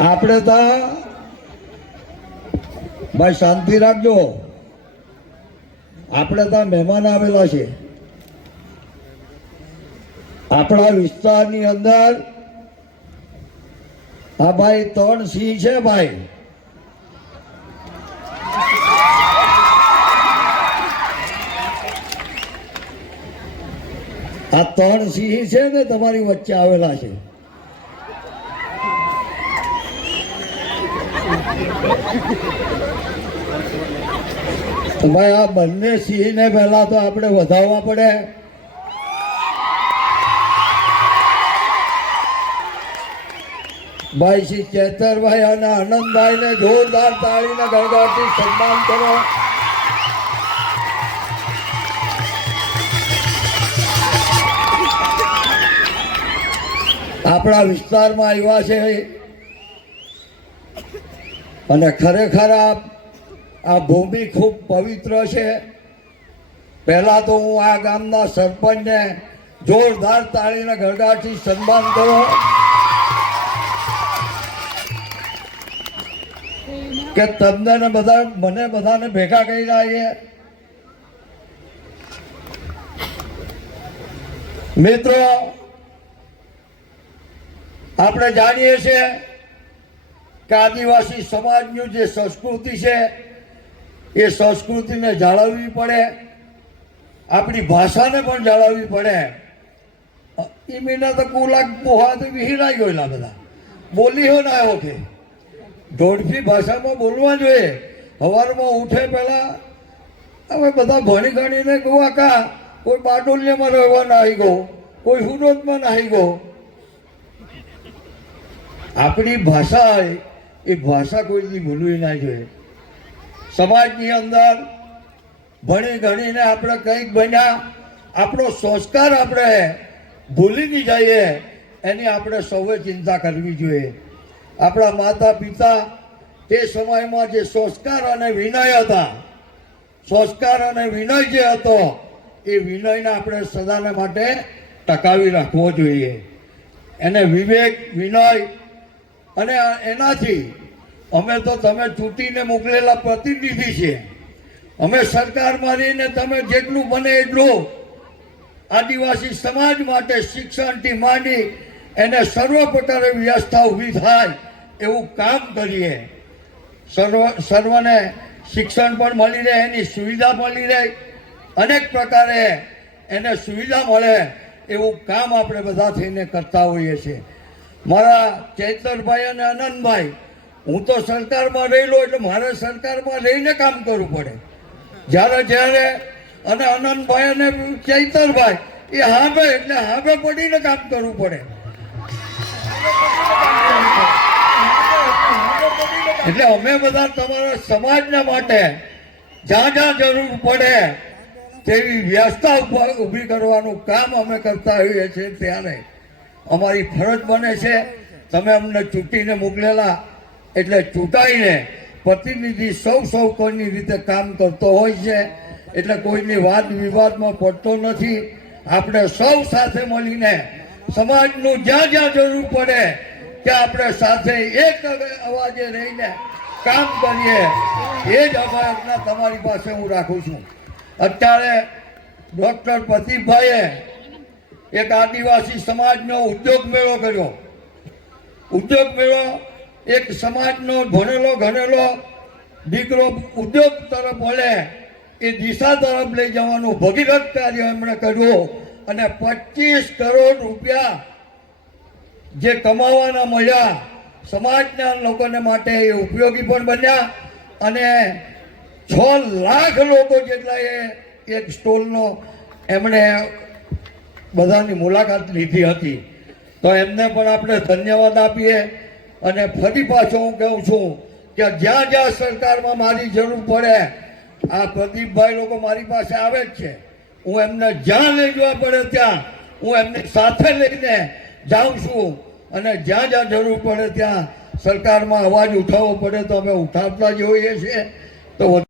આપણે તો ભાઈ શાંતિ રાખજો. આપણે ત્યાં મહેમાન આવેલા છે. આપણા વિસ્તારની અંદર આ ભાઈ ત્રણ સિંહ છે ભાઈ. આ ત્રણ સિંહ છે ને તમારી વચ્ચે આવેલા છે. તો ભાઈ, આ બંને સિંહને પહેલા તો આપણે વધાવવા પડે. ભાઈ, શ્રી ચેતરભાઈ અને આનંદભાઈ ને જોરદાર તાળીને ગળગળથી સન્માન કરો. આપણા વિસ્તારમાં આવ્યા છે. અને ખરેખર આ ભૂમિ ખૂબ પવિત્ર છે. પહેલાં તો હું આ ગામના સરપંચને જોરદાર તાળીના ગરડાથી સન્માન કરો. કે તમને ને બધા મને બધાને ભેગા કરી છે મિત્રો, આપણે જાણીએ છીએ કે આદિવાસી સમાજની જે સંસ્કૃતિ છે, એ સંસ્કૃતિને જાળવવી પડે, આપણી ભાષાને પણ જાળવવી પડે. એ મહિના તો કુલાક પોહા તો વિહીરાઈ ગયેલા બધા. બોલી હો ના ઓકે. ઢોળફી ભાષામાં બોલવા જોઈએ. સવારમાં ઉઠે પહેલાં અમે બધા ભણી ગણીને ગોવા કા, કોઈ બારડોલિયામાં રહેવા નાહી ગયો કોઈ સુરતમાં નાહી ગયો આપણી ભાષા એ ભાષા કોઈની ભૂલવી ના જોઈએ. સમાજની અંદર ભણી ગણીને આપણે કંઈક બન્યા, આપણો સંસ્કાર આપણે ભૂલી નહીં જઈએ, એની આપણે સૌએ ચિંતા કરવી જોઈએ. આપણા માતા પિતા તે સમયમાં જે સંસ્કાર અને વિનય હતા, સંસ્કાર અને વિનય જે હતો, એ વિનયને આપણે સદાને માટે ટકાવી રાખવો જોઈએ. એને વિવેક, વિનય અને એનાથી અમે તો તમે ચૂંટીને મોકલેલા પ્રતિનિધિ છે અમે સરકારમાં રહીને તમે જેટલું બને એટલું આદિવાસી સમાજ માટે શિક્ષણથી માંડી એને સર્વ પ્રકારે વ્યવસ્થા ઊભી થાય એવું કામ કરીએ. સર્વ, સર્વને શિક્ષણ પણ મળી રહે, એની સુવિધા મળી રહે, અનેક પ્રકારે એને સુવિધા મળે એવું કામ આપણે બધા થઈને કરતા હોઈએ છીએ. મારા ચૈતરભાઈ અને આનંદભાઈ, હું તો સરકારમાં રહેલો એટલે મારે સરકારમાં રહીને કામ કરવું પડે. જ્યારે જ્યારે અને આનંદભાઈ અને ચૈતરભાઈ એ હાંભે એટલે હાંભે પડીને કામ કરવું પડે. એટલે અમે બધા તમારા સમાજના માટે જ્યાં જ્યાં જરૂર પડે તેવી વ્યવસ્થા ઉભા- ઊભી કરવાનું કામ અમે કરતા હોઈએ છીએ ત્યારે. અમારી ફરજ બને છે, તમે અમને ચૂંટીને મોકલેલા, એટલે ચૂંટાઈને પ્રતિનિધિ સૌ સૌ કોઈની રીતે કામ કરતો હોય છે, એટલે કોઈની વાદ વિવાદમાં પડતો નથી. આપણે સૌ સાથે મળીને સમાજનું જ્યાં જ્યાં જરૂર પડે, ત્યાં આપણે સાથે એક અવાજે રહીને કામ કરીએ. એ જ અભ્યર્થના તમારી પાસે હું રાખું છું. અત્યારે ડૉક્ટર પ્રદીપભાઈએ એક આદિવાસી સમાજનો ઉદ્યોગ મેળો કર્યો. ઉદ્યોગ મેળો એક સમાજનો ભણેલો, ગણેલો દીકરો ઉદ્યોગ તરફ વળે એ દિશા તરફ લઈ જવાનું ભગીરથ કાર્ય એમણે કર્યું અને પચીસ કરોડ રૂપિયા જે કમાવાના મળ્યા, સમાજના લોકોને માટે એ ઉપયોગી પણ બન્યા અને છ લાખ લોકો જેટલા એ એક સ્ટોલનો એમણે બધાની મુલાકાત લીધી હતી. તો એમને પણ આપણે ધન્યવાદ આપીએ અને ફરી પાછો હું કહું છું કે જ્યાં જ્યાં સરકારમાં મારી જરૂર પડે, આ પ્રદીપભાઈ લોકો મારી પાસે આવે જ છે. હું એમને જ્યાં લઈ જવા પડે ત્યાં, હું એમની સાથે લઈને જાઉં છું. અને જ્યાં જ્યાં જરૂર પડે ત્યાં સરકારમાં અવાજ ઉઠાવવો પડે તો અમે ઉઠાવતા જ હોઈએ છીએ. તો